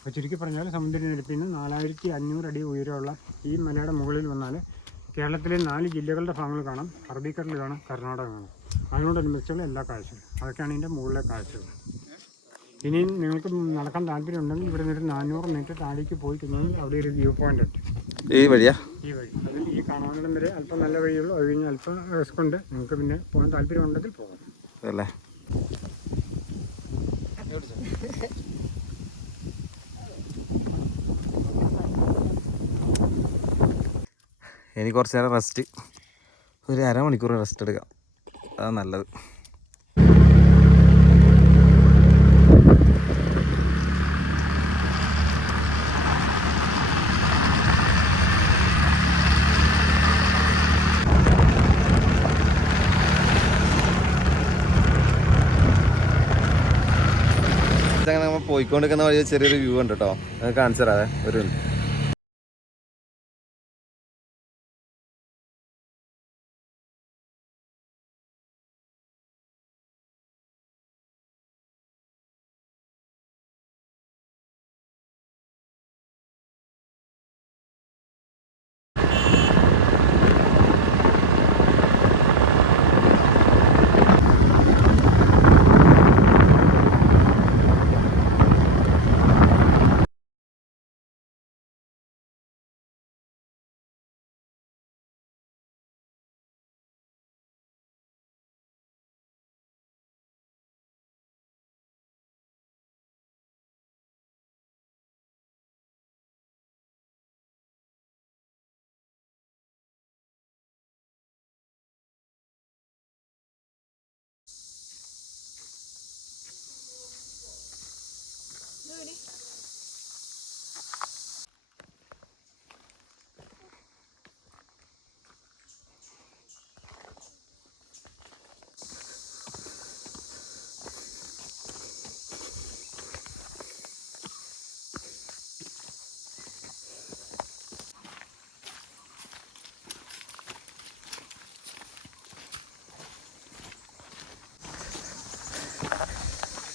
അപ്പോൾ ചുരുക്കി പറഞ്ഞാൽ സമുദ്രനിരപ്പിൽ നിന്ന് 4500 അടി ഉയരമുള്ള ഈ മലയുടെ മുകളിൽ വന്നാൽ കേരളത്തിലെ 4 ജില്ലകളുടെ ഭാഗങ്ങൾ കാണാം, അറബിക്കടൽ കാണാം, കർണാടക കാണാം. അതിനോടനുബന്ധിച്ചുള്ള എല്ലാ കാഴ്ചകളും, അതൊക്കെയാണ് ഇതിൻ്റെ മുകളിലെ കാഴ്ചകൾ. ഇനിയും നിങ്ങൾക്ക് നടക്കാൻ താല്പര്യമുണ്ടെങ്കിൽ ഇവിടെ നിന്നൊരു 400 മീറ്റർ താഴേക്ക് പോയി കഴിഞ്ഞാൽ അവിടെ ഒരു വ്യൂ പോയിന്റ് ഉണ്ട്. ഈ വഴി അതിൽ ഈ കാണാനിടം വരെ അല്പം നല്ല വഴിയുള്ളൂ. അത് കഴിഞ്ഞ് അല്പം റിസ്ക് ഉണ്ട്. നിങ്ങൾക്ക് പിന്നെ പോകാൻ താല്പര്യമുണ്ടെങ്കിൽ പോകാം അല്ലേ. എനിക്ക് കുറച്ച് നേരം റെസ്റ്റ്, ഒരു അരമണിക്കൂർ റെസ്റ്റ് എടുക്കാം, അതാണ് നല്ലത്. അങ്ങനെ നമ്മൾ പോയിക്കൊണ്ടിരിക്കുന്ന വഴി ചെറിയൊരു വ്യൂ ഉണ്ട് കേട്ടോ, അത് കാണിച്ചു തരാവേ ഒരു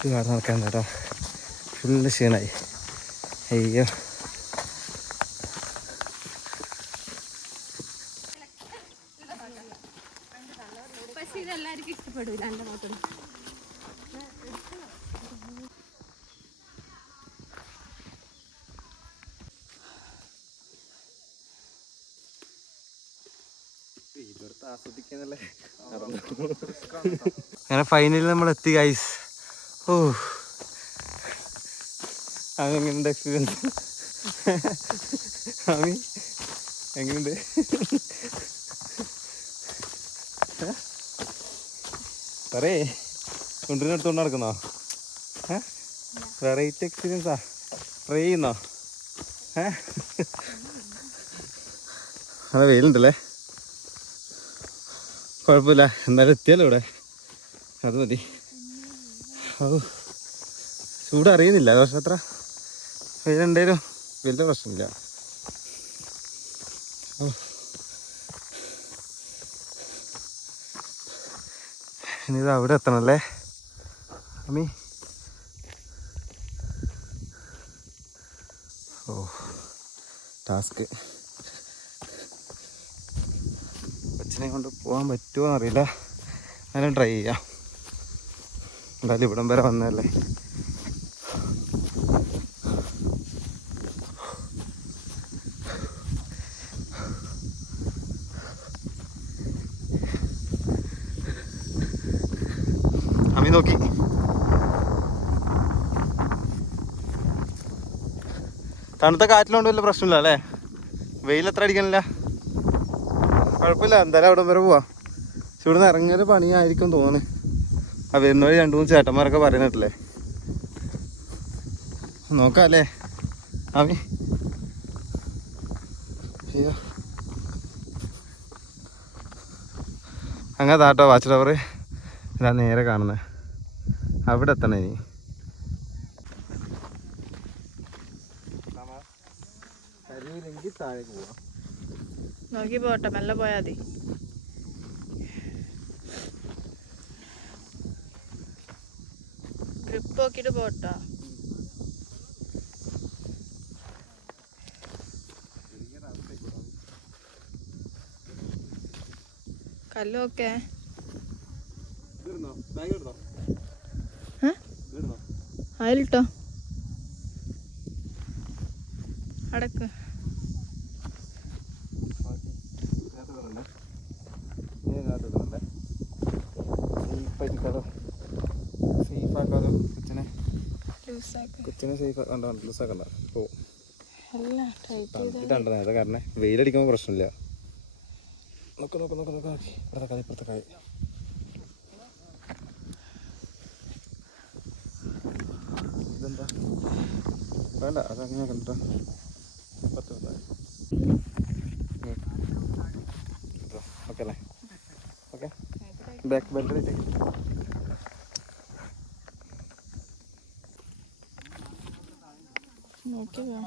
കാട് നടക്കാൻ കേട്ടോ, ഫുള്ള് ക്ഷീണമായി. അയ്യോ അങ്ങനെ ഫൈനലിൽ നമ്മൾ എത്തി ഗൈസ്. ഓ അതെങ്ങനെയുണ്ട് എക്സ്പീരിയൻസ്? ആമി എങ്ങനെയുണ്ട്? പറയേ, കൊണ്ടുവരുന്നെടുത്തോണ്ട് നടക്കുന്നോ? വെറൈറ്റി എക്സ്പീരിയൻസാ, ട്രൈ ചെയ്യുന്നോ? അതെ വെയിലുണ്ടല്ലേ, കുഴപ്പമില്ല, എന്നാലും എത്തിയല്ലോ ഇവിടെ, അത് മതി. ഓ ചൂട് അറിയുന്നില്ല, പക്ഷെ അത്ര വെയിലുണ്ടേലും വലിയ പ്രശ്നമില്ല. ഓ ഇനി ഇത് അവിടെ എത്തണല്ലേ അമ്മി? ഓ ടാസ്ക്. കൊച്ചിനെ കൊണ്ട് പോകാൻ പറ്റുമോ എന്നറിയില്ല, എന്നാലും ട്രൈ ചെയ്യാം. എന്തായാലും ഇവിടം വരെ വന്നതല്ലേ. അമ്മി നോക്കി, തണുത്ത കാറ്റിലോണ്ട് വലിയ പ്രശ്നമില്ല അല്ലേ, വെയിലത്ര അടിക്കണില്ല, കുഴപ്പമില്ല. എന്തായാലും അവിടെ വരെ പോവാം. പക്ഷെ ഇവിടെ നിന്ന് ഇറങ്ങൽ പണിയായിരിക്കും തോന്നുന്നു. ആ വരുന്ന വഴി 2-3 ചേട്ടന്മാരൊക്കെ പറയുന്നിട്ടില്ലേ, നോക്കാം അല്ലേ ആമി? അയ്യോ അങ്ങനെ താട്ടോ വാച്ച് ടവർ ഇതാ നേരെ കാണുന്നത്, അവിടെ എത്തണേ ഇനി. താഴേക്ക് പോവാം, നോക്കി പോട്ടെ, മെല്ലെ പോയാൽ മതി. ഗ്രിപ്പ് നോക്കിയിട്ട് പോട്ടാ. കല്ലൊക്കെ അതിലിട്ടോ അടക്ക്. സേഫാക്കാലോ കൊച്ചിനെ. ലൂസാക്ക്. കൊച്ചിനെ സേഫ് കണ്ടോ, ലൂസാക്കണ്ട. ഓ അല്ല ടൈറ്റ് ചെയ്താൽ തണുത്തിട്ടുണ്ട് നേരത്തെ. കാരണം വെയിലടിക്കുമ്പോൾ പ്രശ്നമില്ല. നോക്ക് നോക്ക് നോക്ക് നോക്ക് നോക്കി. ഇപ്പുറത്തെ കായ്, ഇപ്പുറത്തെ കായ്. ഇതെന്താ വേണ്ട, അതങ്ങനെ കണ്ടിട്ടോ. ഓക്കെ അല്ലേ? ഓക്കെ, ബാക്ക് ബെൽറ്റ് ഇട്ടേ. നോക്കി പോ.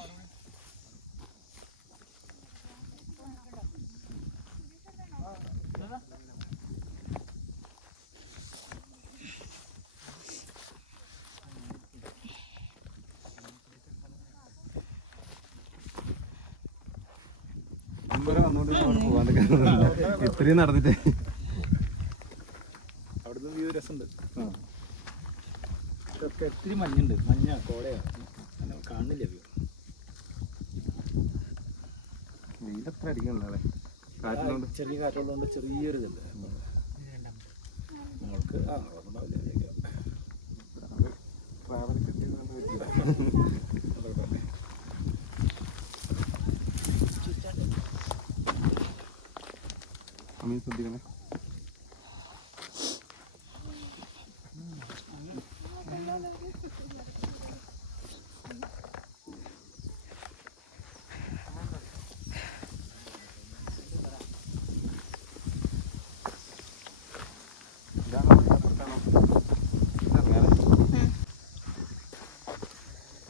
ഇത്രയും നടന്നിട്ടേ അവിടുന്ന് വ്യൂ രസമുണ്ട്. ഇത്തിരി മഞ്ഞുണ്ട്, മഞ്ഞ കോടയാണ്, കാണുന്നില്ല വ്യൂ. വെയിലത്ര അടിക്കണല്ലേ, കാറ്റിനോണ്ട്. ചെറിയ കാറ്റുള്ളതുകൊണ്ട് ചെറിയൊരു ഇതുണ്ട് നമ്മൾക്ക്. ട്രാവൽ കിട്ടിയതുകൊണ്ട് അമീൻ ശ്രദ്ധിക്കണേ.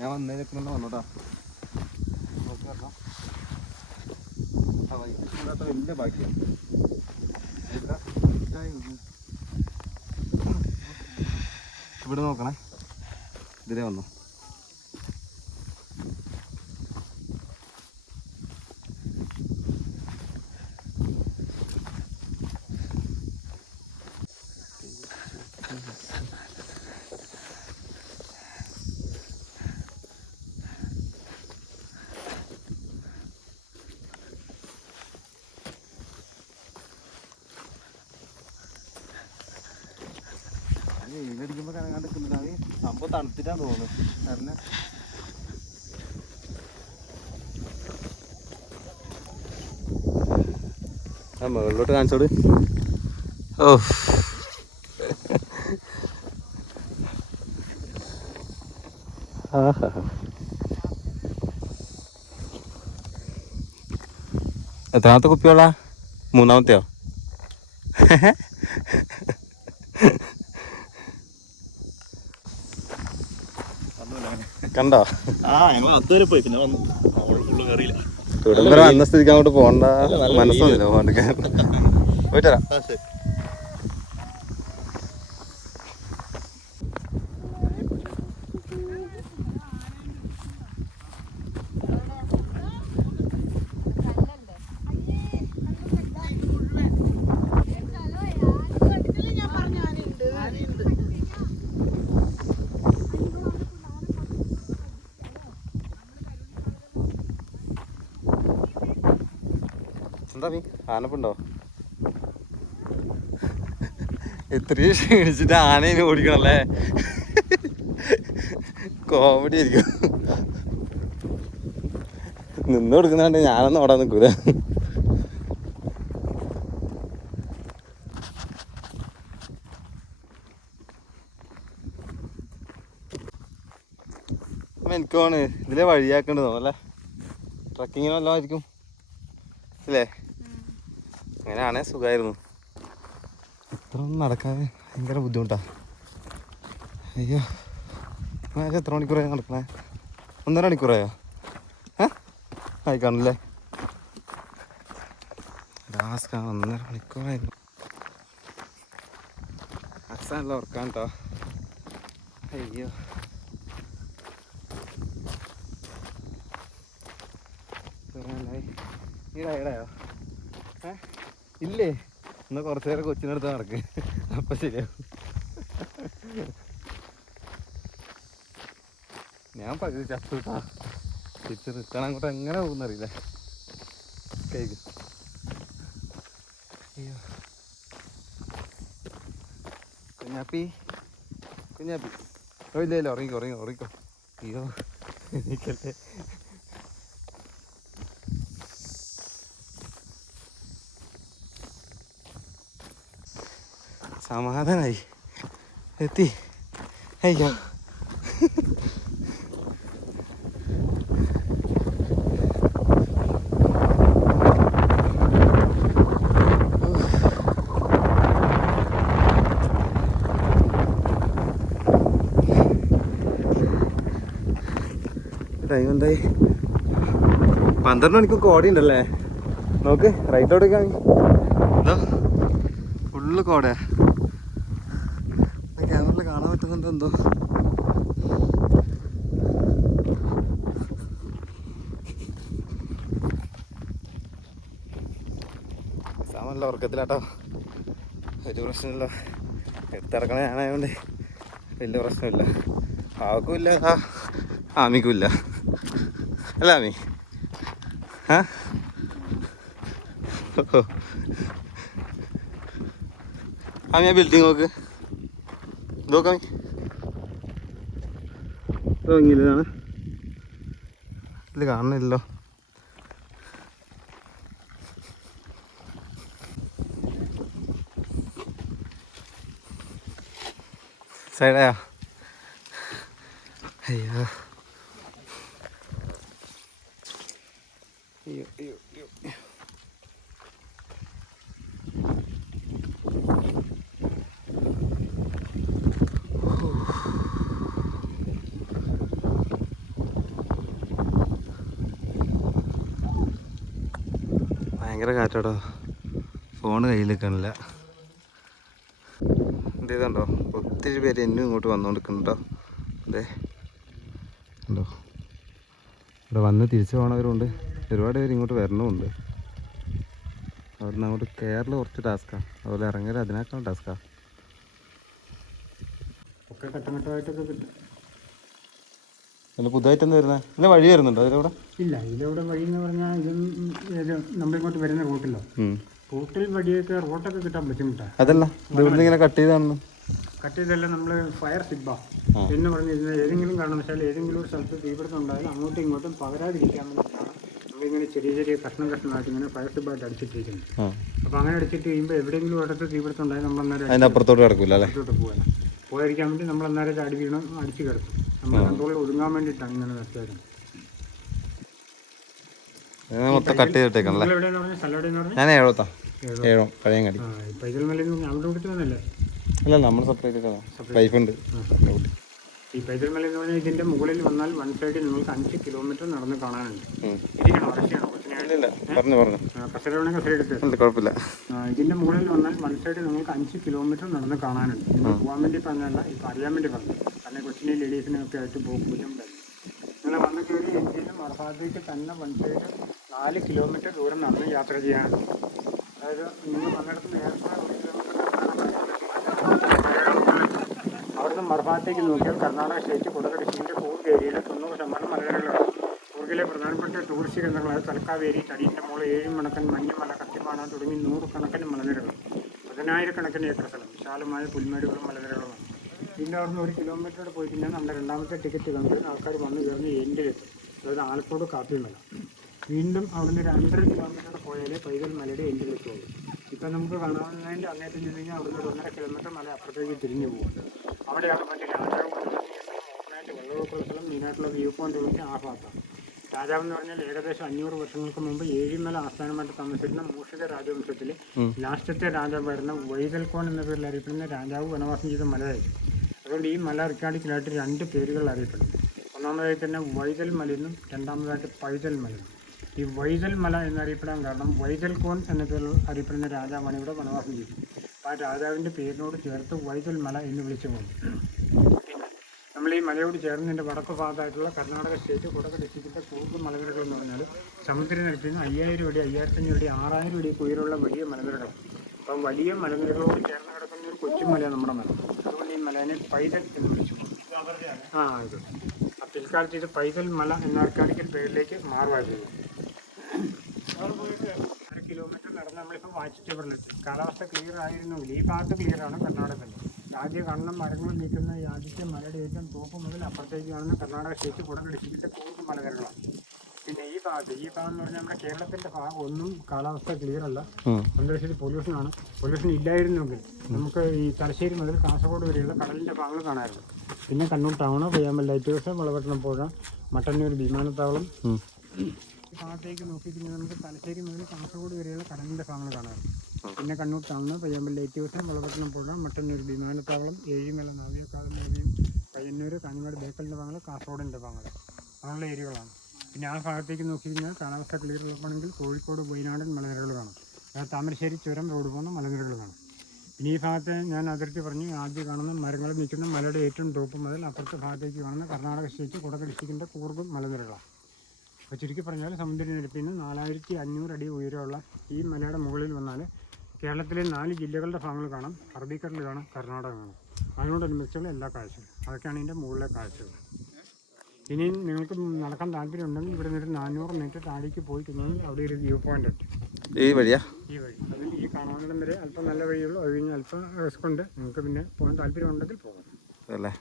ഞാൻ വന്നേക്കൊക്കെ വന്നോട്ടാ. നോക്കി പറഞ്ഞോ. ആ വൈകിട്ട് വലിയ ബാക്കിയാണ്. ഇവിടെ നോക്കണേ, ഇതിലേ വന്നു. വെയിലടിക്കുമ്പോൾ കനങ്ങാണ്ട് നിൽക്കുന്നില്ല. സംഭവം തണുത്തിട്ടാന്ന് തോന്നുന്നു. കാരണം ആ മുകളിലോട്ട് കാണിച്ചോട്. ഓ എത്രാമത്തെ കുപ്പിയോളാ? മൂന്നാമത്തെയോ? കണ്ടോ? ഞങ്ങൾ അതുവരെ പോയി, പിന്നെ വന്നു ഫുള്ള് കയറിയില്ല. ഇവിടെ വരെ വന്ന സ്ഥിതിക്ക് അങ്ങോട്ട് പോകണ്ട മനസ്സൊന്നുമില്ല. പോകണ്ട, പോയിട്ട് വരാം. എന്താ മീ ആനപ്പുണ്ടോ? ഇത്രയും ക്ഷീണിച്ചിട്ട് ആനയിന് ഓടിക്കണല്ലേ? കോമഡി ആയിരിക്കും. നിന്ന് കൊടുക്കുന്നുണ്ട്, ഞാനൊന്നും ഓടാൻ നിൽക്കൂല. എനിക്ക് തോന്നുന്നു ഇതിലെ വഴിയാക്കേണ്ടത് തോന്നല്ലേ? ട്രക്കിങ്ങിന് വല്ലതും ആയിരിക്കും അല്ലേ? അങ്ങനെയാണേ സുഖമായിരുന്നു. ഇത്ര ഒന്നും നടക്കാതെ ഭയങ്കര ബുദ്ധിമുട്ടാ. അയ്യോ, എത്ര മണിക്കൂറായി നടക്കണേ? 1.5 മണിക്കൂറായോ? ആയി കാണില്ലേ? ലാസ്റ്റ് 1.5 മണിക്കൂറായിരുന്നു. അക്സാനല്ല ഉറക്കാൻ കേട്ടോ. അയ്യോ, ഈടായോ? ഇല്ലേ? എന്നാ കുറച്ചു നേരം കൊച്ചിനടുത്ത് നടക്ക്, അപ്പൊ ശരിയാവും. ഞാൻ പകുതി ചത്തുട്ടാ. തിരിച്ച് റിട്ടേൺ അങ്ങോട്ട് എങ്ങനെ പോകുന്നറിയില്ല. കഴിക്കും. അയ്യോ കുഞ്ഞാപ്പി കുഞ്ഞാപ്പി. ഓ ഇല്ല ഇല്ല, ഉറങ്ങിക്കോ ഉറങ്ങിക്കോ ഉറങ്ങിക്കോ. അയ്യോ എനിക്കല്ലേ. സമാധാനായി, എത്തി. അയ്യോ ടൈം എന്തായി? 12 മണിക്ക് കോട ഉണ്ടല്ലേ. നോക്ക് റൈറ്റോടേക്കാ. ഇതോ ഫുള്ള് കോടയാ. ക്യാമറയിൽ കാണാൻ പറ്റുന്നുണ്ടോ എന്തോ. സാമല്ല ഉറക്കത്തിലാട്ടോ. ഒരു പ്രശ്നമില്ല, എടുത്തിറക്കണ ഞാനായതുകൊണ്ട് വലിയ പ്രശ്നമില്ല. ആവക്കും ഇല്ല, ആമിക്കും ഇല്ല. അല്ല ആമി? ആമി ആ ബിൽഡിംഗ് നോക്ക്, നോക്കാമി. ഇതാണ് ഇതിൽ കാണുന്നില്ലല്ലോ. സൈഡായോ? അയ്യോ അയ്യോ അയ്യോ അയ്യോ. ഭയങ്കര കാറ്റാട്ടോ, ഫോണ് കയ്യിൽ നിൽക്കണില്ല. എന്ത് ചെയ്തോ, ഒത്തിരി പേര് എന്നും ഇങ്ങോട്ട് വന്നുകൊണ്ടിരിക്കുന്നുണ്ടോ. അതെ ഉണ്ടോ, ഇവിടെ വന്ന് തിരിച്ചു പോകണവരുണ്ട്, ഒരുപാട് പേര് ഇങ്ങോട്ട് വരണമുണ്ട്. അവിടുന്ന് അങ്ങോട്ട് കയറൽ കുറച്ച് ടാസ്ക്കാണ്, അതുപോലെ ഇറങ്ങൽ അതിനേക്കാളും ടാസ്ക്കാണ്. ഒക്കെ ഘട്ടഘട്ടമായിട്ടൊക്കെ കിട്ടും. അല്ല പുതുതായിട്ടൊന്നും വരുന്നത് അല്ല, വഴി വരുന്നുണ്ടോ അതിലൂടെ? ഇല്ല, ഇതിലൂടെ വഴി എന്ന് പറഞ്ഞാൽ ഇതും നമ്മളിങ്ങോട്ട് വരുന്ന റൂട്ടിലോ, റൂട്ടിൽ വഴിയൊക്കെ റോട്ടൊക്കെ കിട്ടാൻ ബുദ്ധിമുട്ടാണ്. അതല്ല, ഇവിടുന്ന് ഇങ്ങനെ കട്ട് ചെയ്താണെന്ന്. കട്ട് ചെയ്തല്ല, നമ്മൾ ഫയർ സിബ്ബ എന്ന് പറഞ്ഞിരുന്നത് ഏതെങ്കിലും കാരണവശാൽ ഏതെങ്കിലും ഒരു സ്ഥലത്ത് തീപിടുത്തം ഉണ്ടായാലും അങ്ങോട്ടും ഇങ്ങോട്ടും പകരാതിരിക്കാൻ വേണ്ടിയിട്ടാണ് നമ്മളിങ്ങനെ ചെറിയ ചെറിയ കഷ്ണമായിട്ട് ഇങ്ങനെ ഫയർ സിബ്ബായിട്ട് അടിച്ചിട്ടിരിക്കുന്നത്. അപ്പോൾ അങ്ങനെ അടിച്ചിട്ട് കഴിയുമ്പോൾ എവിടെയെങ്കിലും ഒരിടത്ത് തീപിടുത്തം ഉണ്ടായാൽ നമ്മൾ അന്നേരം അതിനപ്പുറത്തോട്ട് കിടക്കില്ല അല്ലേ? അപ്പുറത്തോട്ട് പോകാതിരിക്കാൻ വേണ്ടി നമ്മൾ അന്നേരം ചാടി വീണം അടിച്ച് കിടക്കും. നമ്മൾ കൺട്രോളിൽ ഒതുങ്ങാൻ വേണ്ടിയിട്ടാണ് ഇങ്ങനെ നിർത്തിയായിരുന്നു. മൊത്തം കട്ട് ചെയ്തിട്ടേക്കണല്ലേ? എവിടെയെന്ന് പറഞ്ഞാൽ സ്ഥലം എവിടെയെന്ന് പറഞ്ഞാൽ ഞാൻ ഏഴോ പഴയങ്ങാടി. പൈതൽ മലയിൽ നിന്ന് അവിടെ കൊടുത്തു വന്നല്ലേ? അല്ല, നമ്മൾ സെപ്പറേറ്റ് പൈപ്പുണ്ട്. ഈ പൈതൽ മല എന്ന് പറഞ്ഞാൽ ഇതിന്റെ മുകളിൽ വന്നാൽ വൺ സൈഡിൽ നിങ്ങൾക്ക് 5 കിലോമീറ്റർ നടന്ന് കാണാനുണ്ട്. ഇതിനാണോ കുഴപ്പമില്ല. ഇതിന്റെ മുകളിൽ വന്നാൽ വൺ സൈഡിൽ നിങ്ങൾക്ക് 5 കിലോമീറ്റർ നടന്ന് കാണാനുണ്ട്. നിങ്ങൾ പോകാൻ വേണ്ടി പറഞ്ഞല്ല, ഇപ്പം അറിയാൻ വേണ്ടി പറഞ്ഞു. കാരണം കൊച്ചിനെയും ലേഡീസിനും ഒക്കെ ആയിട്ട് പോകുമ്പോഴും നിങ്ങൾ വന്ന് കയറി ഇന്ത്യയിലും മറുഭാഗത്തേക്ക് തന്നെ വൺ സൈഡ് 4 കിലോമീറ്റർ ദൂരം നടന്ന് യാത്ര ചെയ്യാനുണ്ട്. അതായത് നിങ്ങൾ പലയിടത്തും നേരത്തെ അവിടുന്ന് മറുഭാഗത്തേക്ക് നോക്കിയാൽ കർണാടക സ്റ്റേറ്റ് കുടകടിശ്ശിൻ്റെ കൂർഗ് ഏരിയയിൽ 90% മലനിരകളാണ്. കൂർഗിലെ പ്രധാനപ്പെട്ട ടൂറിസ്റ്റ് കേന്ദ്രങ്ങളായ തലക്കാവേരി, തടീൻ്റെ മോള്, ഏഴുമണക്കൻ, മഞ്ഞമല, കത്തിമാണ തുടങ്ങി 100 മലനിരകൾ, 10,000 ഏക്കർ സ്ഥലം, വിശാലമായ പുൽമേടുകളും മലനിരകളുമാണ്. ഇതിൻ്റെ അവിടുന്ന് 1 കിലോമീറ്റർ പോയി കഴിഞ്ഞാൽ നമ്മുടെ രണ്ടാമത്തെ ടിക്കറ്റ് കണ്ട് ആൾക്കാർ വന്ന് കയറുന്ന എൻഡിലെത്തും. അതായത് ആലക്കോട് കാപ്പിമല. വീണ്ടും അവിടുന്ന് 2.5 കിലോമീറ്റർ പോയാലേ പൈതൽ മലയുടെ എൻഡിലെത്തുള്ളൂ. ഇപ്പം നമുക്ക് കാണാവുന്നതിൻ്റെ അങ്ങേറ്റം ചെയ്ത് കഴിഞ്ഞാൽ അവിടുന്ന് 1.5 കിലോമീറ്റർ മല അപ്പുറത്തേക്ക് തിരിഞ്ഞു പോകും. അവിടെയാണ് മറ്റേ രാജാവ് വെള്ളമൊക്കെയുള്ള സ്ഥലം, മെയിനായിട്ടുള്ള വ്യൂ പോയിന്റുകളൊക്കെ ആ ഭാഗത്താണ്. രാജാവ് എന്ന് പറഞ്ഞാൽ ഏകദേശം 500 വർഷങ്ങൾക്ക് മുമ്പ് ഏഴിമല ആസ്ഥാനമായിട്ട് താമസിച്ചിരുന്ന മൂഷിക രാജവംശത്തിൽ ലാസ്റ്റത്തെ രാജാവായിരുന്ന വൈതൽക്കോൺ എന്ന പേരിൽ അറിയപ്പെടുന്ന രാജാവ് വനവാസം ചെയ്ത മലയായിരുന്നു. അതുകൊണ്ട് ഈ മല റിക്കാർഡിക്കലായിട്ട് 2 പേരുകൾ അറിയപ്പെടുന്നു. ഒന്നാമതായി തന്നെ വൈതൽ മലയെന്നും രണ്ടാമതായിട്ട് പൈതൽ മലയെന്നും. ഈ വൈതൽ മല എന്നറിയപ്പെടാൻ കാരണം വൈതൽക്കോൺ എന്ന പേരിൽ അറിയപ്പെടുന്ന രാജാവാണ് ഇവിടെ വനവാസം ചെയ്തത്. അപ്പോൾ ആ രാജാവിൻ്റെ പേരിനോട് ചേർത്ത് വൈതൽ മല എന്ന് വിളിച്ചു പോകുന്നു. നമ്മൾ ഈ മലയോട് ചേർന്നതിൻ്റെ വടക്ക് ഭാഗത്തായിട്ടുള്ള കർണാടക സ്റ്റേറ്റ് കുടക് ഡിസ്ട്രിക്റ്റിൻ്റെ കൂർഗ് മലനിരകൾ എന്ന് പറഞ്ഞാൽ സമുദ്രനിരപ്പിൽ നിന്ന് 5000 അടി, 5500 അടി, 6000 അടി ഉയരമുള്ള വലിയ മലനിരകളാണ്. അപ്പം വലിയ മലനിരകളോട് ചേർന്ന് കിടക്കുന്ന ഒരു കൊച്ചുമലയാണ് നമ്മുടെ മല. അതുകൊണ്ട് ഈ മലേനെ പൈതൽ എന്ന് വിളിച്ചു. ആ ഇത് പിൽക്കാലത്ത് ഇത് പൈതൽ മല എന്ന ആൾക്കാർക്ക് പേരിലേക്ക് മാറുമായിരുന്നു. 1 കിലോമീറ്റർ നടന്ന് നമ്മളിപ്പോൾ വാച്ച് ടവറിലെത്തി. കാലാവസ്ഥ ക്ലിയർ ആയിരുന്നെങ്കിൽ ഈ ഭാഗത്ത് ക്ലിയറാണ് കർണാടകത്തിൽ. ആദ്യം കാണുന്ന മരങ്ങൾ നിൽക്കുന്ന ഈ ആദ്യത്തെ മലയുടെ ഏറ്റവും ടോപ്പ് മുതൽ അപ്പുറത്തേക്ക് കാണുന്ന കർണാടക സ്റ്റേറ്റ് കുടം ഡിസ്ട്രിക്റ്റിൻ്റെ കൂർഗ് മലനിരകളാണ്. പിന്നെ ഈ ഭാഗത്ത് എന്ന് പറഞ്ഞാൽ നമ്മുടെ കേരളത്തിൻ്റെ ഭാഗം ഒന്നും കാലാവസ്ഥ ക്ലിയർ അല്ല. അന്തരീക്ഷത്തിൽ പൊല്യൂഷനാണ്. പൊല്യൂഷൻ ഇല്ലായിരുന്നെങ്കിൽ നമുക്ക് ഈ തലശ്ശേരി മുതൽ കാസർഗോഡ് വരെയുള്ള കടലിൻ്റെ ഭാഗങ്ങൾ കാണാമായിരുന്നു. പിന്നെ Kannur town, Payyambalam lighthouse, Valapattanam പുഴ, മട്ടന്നൂർ വിമാനത്താവളം, ഈ ഭാഗത്തേക്ക് നോക്കിക്കഴിഞ്ഞാൽ നമുക്ക് തലശ്ശേരി മുതൽ കാസർഗോഡ് വരെയുള്ള കടലിൻ്റെ ഭാഗങ്ങൾ കാണാമായിരുന്നു. പിന്നെ Kannur town, Payyambalam lighthouse, Valapattanam പുഴ, മട്ടന്നൂർ വിമാനത്താവളം, ഏഴിമല നാവിക അക്കാദമി, പയ്യന്നൂർ, കാഞ്ഞങ്ങാട് ബേക്കലിൻ്റെ ഭാഗങ്ങൾ, കാസർഗോഡിൻ്റെ ഭാഗങ്ങൾ അങ്ങനെയുള്ള ഏരിയകളാണ്. പിന്നെ ആ ഭാഗത്തേക്ക് നോക്കിക്കഴിഞ്ഞാൽ കാലാവസ്ഥ ക്ലിയർ ഉള്ളപ്പോഴെങ്കിൽ കോഴിക്കോട് വയനാടൻ മലനിരകൾ കാണും. താമരശ്ശേരി ചുരം റോഡ് പോകുന്ന മലനിരകൾ കാണും. പിന്നെ ഈ ഭാഗത്ത് ഞാൻ അതിർത്തി പറഞ്ഞു ആദ്യം കാണുന്ന മരങ്ങൾ നിൽക്കുന്ന മലയുടെ ഏറ്റവും ടോപ്പ് മുതൽ അപ്പുറത്തെ ഭാഗത്തേക്ക് കാണുന്ന കർണാടക സ്റ്റേറ്റ് കുടക് ഡിസ്ട്രിക്റ്റിൻ്റെ കൂർഗ് മലനിരകളാണ്. അപ്പോൾ ചുരുക്കി പറഞ്ഞാൽ സമുദ്രനിരപ്പിൽ നിന്ന് 4500 അടി ഉയരമുള്ള ഈ മലയുടെ മുകളിൽ വന്നാൽ കേരളത്തിലെ 4 ജില്ലകളുടെ ഭാഗങ്ങൾ കാണാം. അറബിക്കടൽ കാണാം, കർണാടക കാണാം. അതിനോടനുബന്ധിച്ചുള്ള എല്ലാ കാഴ്ചകളും അതൊക്കെയാണ് ഇതിൻ്റെ മുകളിലെ കാഴ്ചകൾ. ഇനി നിങ്ങൾക്ക് നടക്കാൻ താല്പര്യം ഉണ്ടെങ്കിൽ ഇവിടെ നിന്ന് 400 മീറ്റർ താഴേക്ക് പോയി കഴിഞ്ഞാൽ അവിടെ ഒരു വ്യൂ പോയിന്റ് ഉണ്ട്. ഈ വഴിയാ? ഈ വഴി അതിൽ ഈ കാണാവുന്നിടം വരെ അല്പം നല്ല വഴിയുള്ളൂ. അത് കഴിഞ്ഞാൽ അല്പം റിസ്ക് ഉണ്ട്. നിങ്ങൾക്ക് പിന്നെ പോകാൻ താല്പര്യം ഉണ്ടെങ്കിൽ പോകാം. അല്ലേ?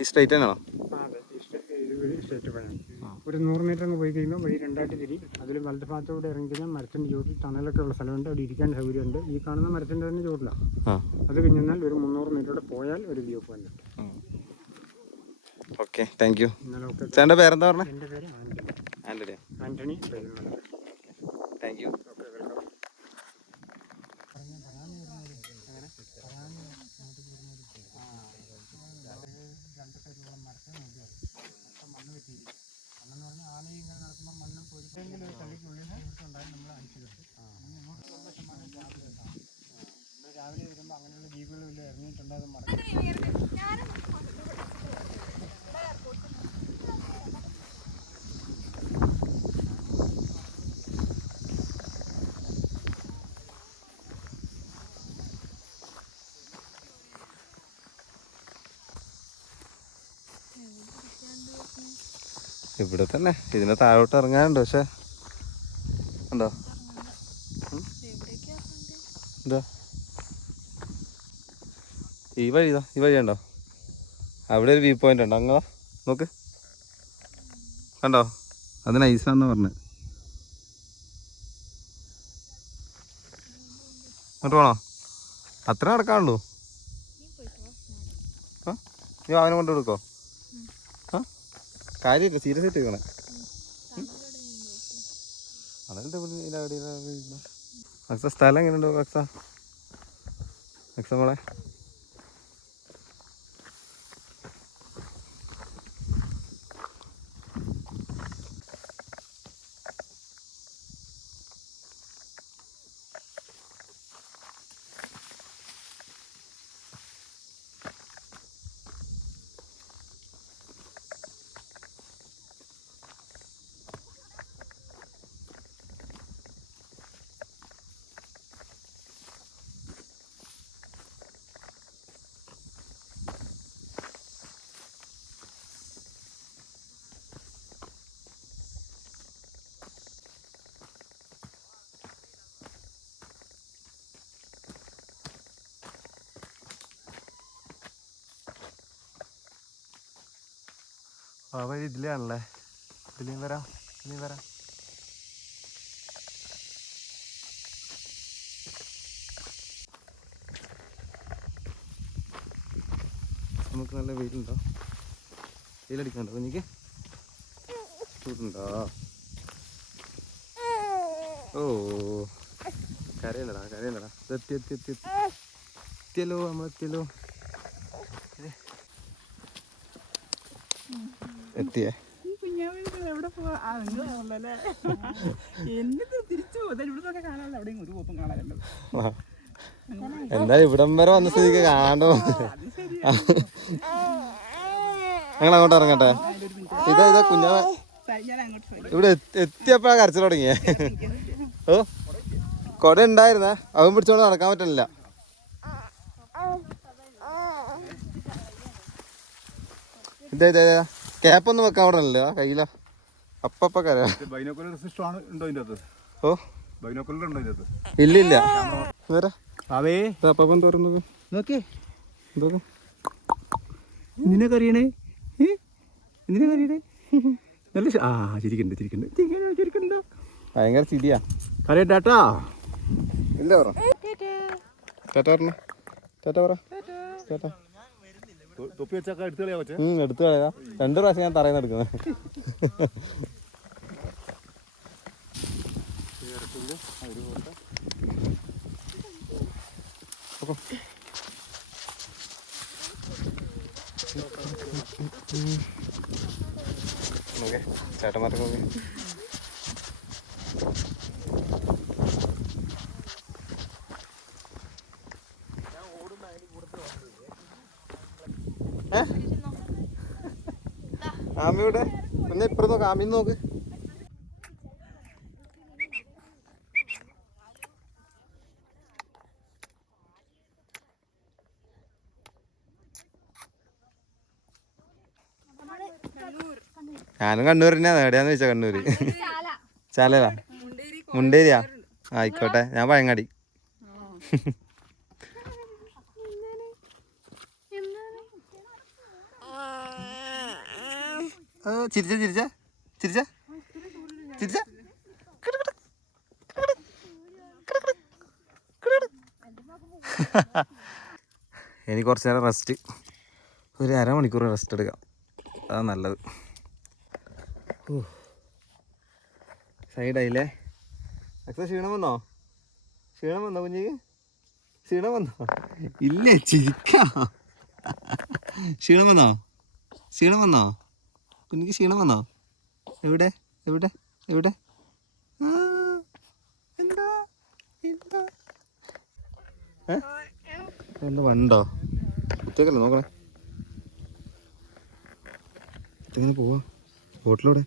ഈ സ്ട്രൈറ്റ് തന്നെയാണോ? അതെ, ഈ സ്റ്റേറ്റ് വഴിയാണ്. ഒരു 100 മീറ്റർ അങ്ങ് പോയി കഴിയുമ്പോൾ വഴി 2ആയിട്ട് തിരിയും. അതിൽ വലത് ഭാഗത്തോടെ ഇറങ്ങി കഴിഞ്ഞാൽ മരത്തിൻ്റെ ചുവട്ടിൽ തണലൊക്കെ ഉള്ള സ്ഥലമുണ്ട്. അവിടെ ഇരിക്കാൻ സൗകര്യമുണ്ട്. ഈ കാണുന്ന മരത്തിൻ്റെ തന്നെ ചുവട്ടിലാണ്. അത് കഴിഞ്ഞാൽ ഒരു 300 മീറ്ററോടെ പോയാൽ ഒരു വ്യൂ പോയിന്റ് ഉണ്ട്. Okay, thank you. ചേട്ടൻ്റെ പേരെന്താ പറഞ്ഞത്? എൻ്റെ പേര് ആൻ്റണി. ആൻ്റണി. Thank you. മണ്ണെന്ന് പറഞ്ഞാൽ ആനയും ഇങ്ങനെ നടക്കുമ്പോൾ മണ്ണും പൊരിച്ചെങ്കിലും ഒരു തള്ളിക്കുള്ളിൽ ഉണ്ടായി നമ്മൾ അടിച്ചു കിട്ടും. നമ്മൾ രാവിലെ വരുമ്പോൾ അങ്ങനെയുള്ള ജീവികളും ഇല്ല ഇറങ്ങിയിട്ടുണ്ട്. അത് മടങ്ങി ഇവിടെ തന്നെ ഇതിന് താഴോട്ട് ഇറങ്ങാനുണ്ട്. പക്ഷെ ഉണ്ടോ എന്താ ഈ വഴിതാ? ഈ വഴിയുണ്ടോ? അവിടെ ഒരു വ്യൂ പോയിന്റ് ഉണ്ടോ? അങ്ങോ നോക്ക്, കണ്ടോ? അത് നൈസാന്ന് പറഞ്ഞ് അങ്ങോട്ട് പോണോ? അത്ര നടക്കാനുള്ളൂ. ആ നീ അവനെ കൊണ്ട് കൊടുക്കോ? ആ കാര്യമില്ല, സീരിയസ് ആയിട്ട് ഇരിക്കണേ. അക്സ സ്ഥലം എങ്ങനെയുണ്ടോ അക്സ മോളെ? ആ വഴി ഇതിലാണല്ലേ? ഇതിലേം വരാം, ഇതിലേം വരാം. നമുക്ക് നല്ല വെയിലുണ്ടോ? വെയിലടിക്കണ്ടോ കുഞ്ഞിക്ക്? ചൂടുണ്ടോ? ഓ കരയില്ലടാ, കരയില്ലടാ. എത്തിയല്ലോ, നമ്മളെത്തിയല്ലോ. എത്തിയേ? എവിടെ പോവാ? തിരിച്ചു ഇവിടുന്നൊക്കെ കാണാനല്ലോ. എവിടെയും ഒരു കോപ്പും കാണാനുണ്ട്. എന്തായാലും ഇവിടം വരെ വന്ന സ്ഥിതിക്ക് കാണാണ്ടോ? ഞങ്ങൾ അങ്ങോട്ട് ഇറങ്ങട്ടെ. ഇതാ കുഞ്ഞാ ഇവിടെ എത്തിയപ്പോഴാ കരച്ചിൽ തുടങ്ങിയേ. ഓ കൊട ഉണ്ടായിരുന്നേ, അവൻ പിടിച്ചോണ്ട് നടക്കാൻ പറ്റുന്നില്ല. ഇതേ ക്യാപ്പൊന്നും വെക്കാൻ അവിടെ അല്ല കയ്യില അപ്പ കര. ബൈനോക്കുലർ സിസ്റ്റം ആണ് ഉണ്ടോ ഇതിന്റെ അകത്ത്? ഓ ബൈനോക്കുലർ ഉണ്ടോ ഇതിന്റെ അകത്ത്? ഇല്ലില്ല. അപ്പം തുറന്നത് നോക്കേ. എന്തൊക്കെ എന്തിനാ കറിയണേ? എന്തിനാ കറിയണേ? നല്ല ചിരിക്കണ്ട. ഭയങ്കര ചിരിയാ. കറിയട്ടാ ഇല്ല പറ ചേട്ടാ പറഞ്ഞ ചേട്ടാ പറ ചേട്ടാ. തൊപ്പി വെച്ചാൽ എടുത്തു കളയാ പറ്റേ? എടുത്തു കളയാ. 2 പ്രാവശ്യം ഞാൻ തറയുന്ന എടുക്കുന്നത്. നോക്കേ ചേട്ടന്മാർക്ക് നോക്കേ. ആമിയുടെ പിന്നെ ഇപ്പുറത്ത് നോക്ക്, ആമിന്ന് നോക്ക്. ഞാനും കണ്ണൂർ തന്നെയാണ്. എവിടെയാന്ന് ചോദിച്ചാ കണ്ണൂര്. ചാലല മുണ്ടേരിയാ. ആയിക്കോട്ടെ, ഞാൻ പഴങ്ങാടി. ചിരിച്ച ചിരിച്ച ചിരിച്ച ചിരിച്ച. എനിക്ക് കുറച്ച് നേരം റെസ്റ്റ്, ഒരു അരമണിക്കൂർ റെസ്റ്റ് എടുക്കാം, അതാ നല്ലത്. സൈഡായില്ലേ? ക്ഷീണം വന്നോ? ക്ഷീണം വന്നോ കുഞ്ഞിക്ക്? ക്ഷീണം വന്നോ? ഇല്ലേ, ചിരിക്കാം. ക്ഷീണം വന്നോ? ക്ഷീണം വന്നോ കുഞ്ഞിക്ക്? ക്ഷീണം വന്നോ? എവിടെ എവിടെ എവിടെ? എന്താ എന്താ എന്താ വണ്ടോ? കുത്തേക്കല്ലേ നോക്കണേ. എങ്ങനെ പോവാ? ബോട്ടിലൂടെ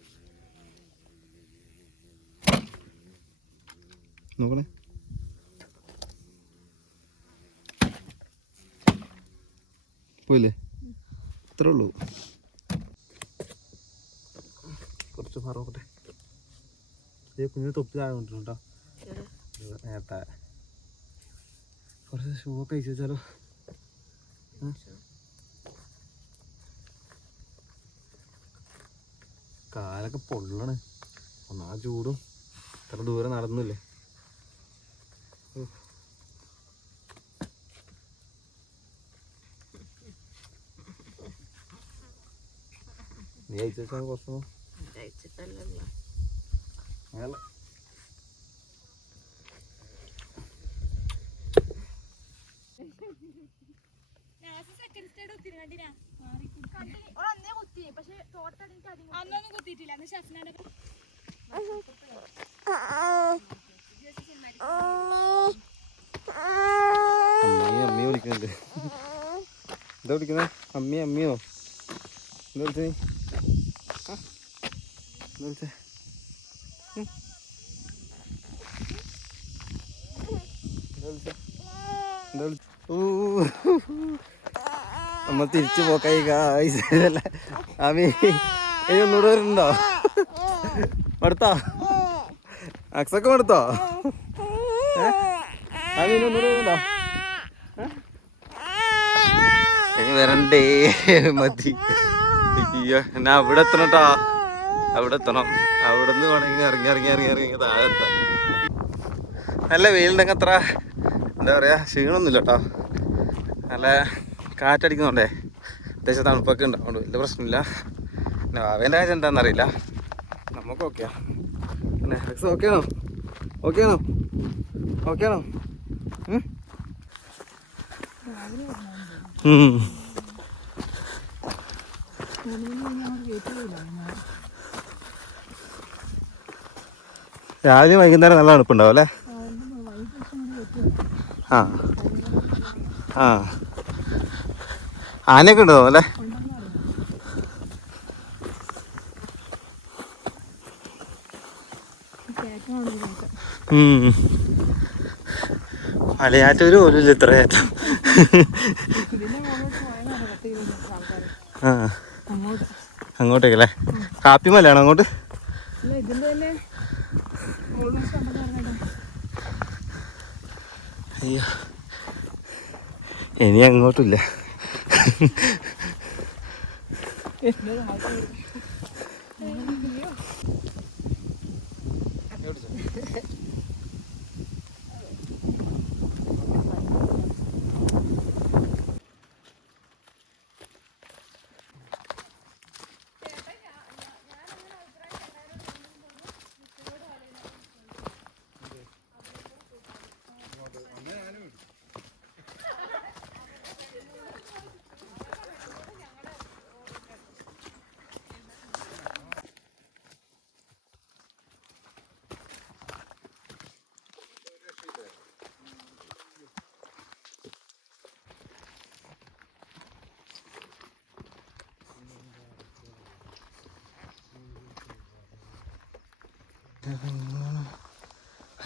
നോക്കണേ. പോയില്ലേ? ഇത്രേ ഉള്ളൂ. കുറച്ച് പറോട്ടെ. കുഞ്ഞിന് തൊപ്പി താഴെ കൊണ്ടിരുന്നു കേട്ടോ. നേരത്തെ കുറച്ച് ഷൂ ഒക്കെ അയച്ചു വെച്ചാലോ? കാലൊക്കെ പൊള്ളണ്. ഒന്നാ ചൂടും ഇത്ര ദൂരം നടന്നില്ലേ. നീ അയച്ചു വെച്ചാൽ കുറച്ച് അമ്മി വിളിക്കുന്നുണ്ട്. എന്താ വിളിക്കുന്നത്? അമ്മിയോ? എന്താ വിളിച്ചേ? എന്താ വിളിച്ചേ? നമ്മ തിരിച്ചു പോക്കായി. അമ്മി ഇനി ഒന്നുകൂടെ വരുന്നുണ്ടോ? മടുത്തോ? അക്സൊക്കെ മടുത്തോ? അമ്മി ഇനി ഒന്നുകൂടെ വരുന്നുണ്ടോ? ഇനി വരണ്ടേ? മതി. അയ്യോ, എന്നാ അവിടെ എത്തണം കേട്ടോ. അവിടെ എത്തണം. അവിടെ നിന്ന് വേണമെങ്കിൽ ഇറങ്ങി താഴെ എത്താം. നല്ല വെയിലുണ്ടെങ്കിൽ അത്ര എന്താ പറയുക, ക്ഷീണമൊന്നുമില്ല കേട്ടോ. നല്ല കാറ്റടിക്കുന്നുണ്ടേ, അത്യാവശ്യം തണുപ്പൊക്കെ ഉണ്ട്. അതുകൊണ്ട് വലിയ പ്രശ്നമില്ല. പിന്നെ അവൻ്റെ കാര്യം എന്താണെന്നറിയില്ല. നമുക്ക് ഓക്കെയാ. പിന്നെ ഓക്കെയാണോ? രാവിലെ വൈകുന്നേരം നല്ല തണുപ്പുണ്ടാവും അല്ലേ? ആ ആനയൊക്കെ ഉണ്ടോ അല്ലേ? മലയാറ്റൂര് പോലും ഇല്ല ഇത്ര ഏറ്റം. ആ അങ്ങോട്ടേക്കല്ലേ? കാപ്പിമലയാണോ അങ്ങോട്ട്? അയ്യോ ഇനി അങ്ങോട്ടില്ല.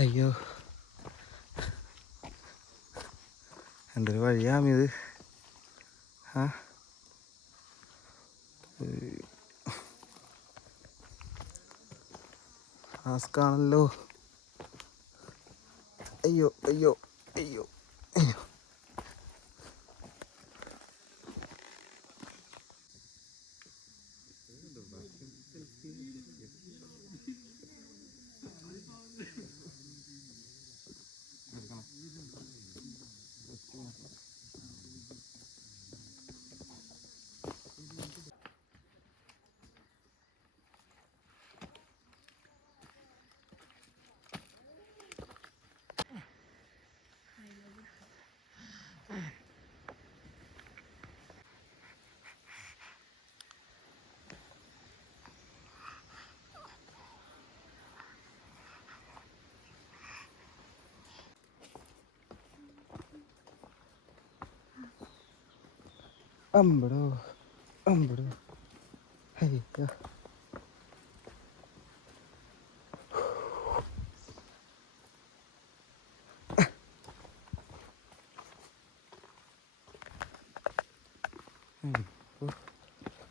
അയ്യോ എന്തൊരു വഴിയാമിത്. ആ ാണല്ലോ. അയ്യോ അയ്യോ അയ്യോ അയ്യോ. അമ്പടോ അമ്പടോ അയ്യോ.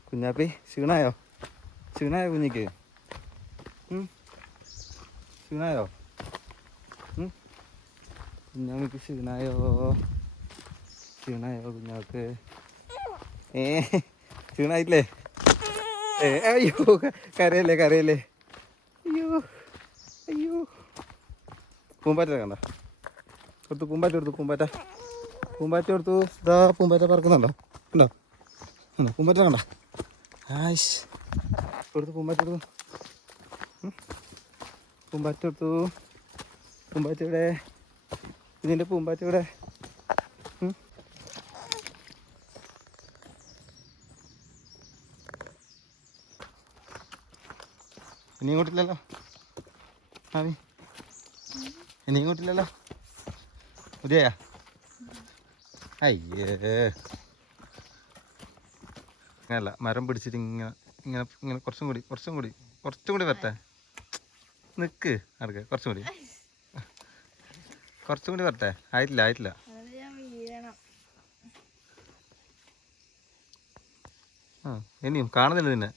കുഞ്ഞാപ്പി ക്ഷീണായോ? ക്ഷീണായോ കുഞ്ഞിക്ക്? ക്ഷീണായോ? കുഞ്ഞാമിക്ക് ക്ഷീണായോ? ക്ഷീണായോ കുഞ്ഞാക്ക്? ക്ഷീണായില്ലേ? അയ്യോ കരയല്ലേ കരയല്ലേ. അയ്യോ അയ്യോ. പൂമ്പാറ്റ കണ്ട കൊടുത്തു. പൂമ്പാറ്റ കൊടുത്തു. പൂമ്പാറ്റ കൊടുത്തു. ഇതാ പൂമ്പാറ്റ പറക്കുന്നുണ്ടോ? ഉണ്ടോ? പൂമ്പാറ്റ കണ്ട? ആയിഷ് കൊടുത്തു. പൂമ്പാറ്റ കൊടുത്തു. പൂമ്പാറ്റ കൊടുത്തു. പൂമ്പാറ്റ ഇവിടെ. ഇതിൻ്റെ പൂമ്പാറ്റ ഇവിടെ. ഇനി ഇങ്ങോട്ടില്ലല്ലോ ആവി? ഇനി ഇങ്ങോട്ടില്ലല്ലോ? മതിയാ? അയ്യേ അങ്ങനല്ല, മരം പിടിച്ചിട്ട് ഇങ്ങനെ ഇങ്ങനെ ഇങ്ങനെ കുറച്ചും കൂടി വരട്ടെ. നിൽക്ക് നടക്ക്. കുറച്ചും കൂടി വരട്ടെ. ആയിട്ടില്ല. ആ ഇനിയും കാണുന്നില്ല. നിന്നെ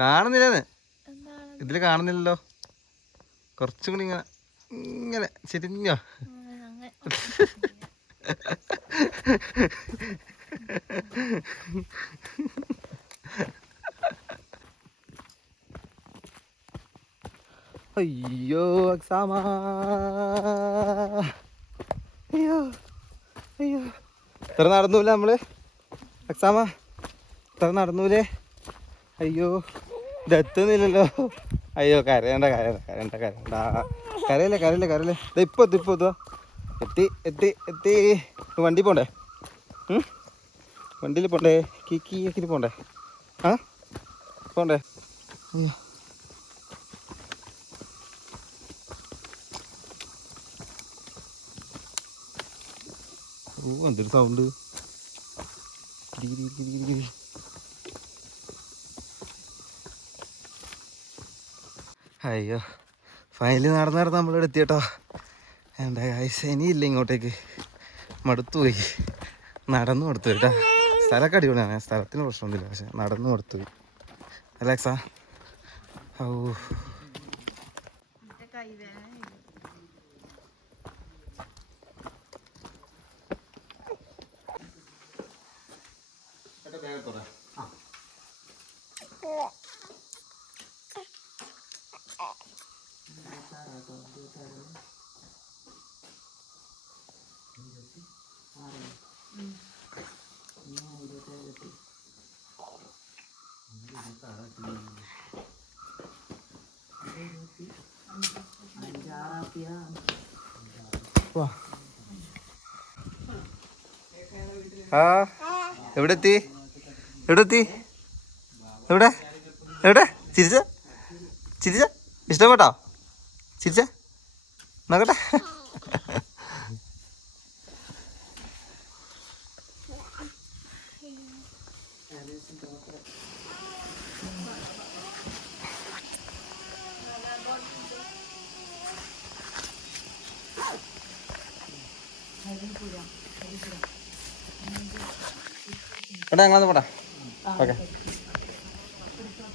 കാണുന്നില്ലെന്ന് ഇതിൽ കാണുന്നില്ലല്ലോ. കുറച്ചും കൂടി ഇങ്ങനെ ചെരിഞ്ഞോ. അയ്യോ അക്സാമ. അയ്യോ ഇത്ര നടന്നൂല നമ്മള്. അക്സാമ ഇത്ര നടന്നൂലേ? അയ്യോ ഇതെത്തുന്നില്ലല്ലോ. അയ്യോ കരയണ്ട. കരയല്ലേ. ഇപ്പൊ എത്തി. വണ്ടി പോണ്ടേ? വണ്ടിയിൽ പോണ്ടേ? കീക്കിന് പോണ്ടേ? ആ പോണ്ടേ? ഓ എന്തൊരു സൗണ്ട്. അയ്യോ ഫൈനലി നടന്ന് നമ്മളിവിടെ എത്തിയേട്ടോ. എൻ്റെ കാഴ്ച ഇനിയില്ല ഇങ്ങോട്ടേക്ക്, മടുത്തുപോയി. നടന്നു കൊടുത്തു കേട്ടാ. സ്ഥലമൊക്കെ അടിപൊളിയാണ്, സ്ഥലത്തിന് പ്രശ്നമൊന്നുമില്ല, പക്ഷെ നടന്നു കൊടുത്തു പോയി. അലക്സാ ഓ ആ എവിടെ എത്തി? എവിടെ എത്തി? എവിടെ എവിടെ? ചിരിച്ച ചിരിച്ച ഇഷ്ടപ്പെട്ടോ? ചിരിച്ച നോക്കട്ടെ. എടാ ഞങ്ങളൊന്ന് പോടാ. ഓക്കെ.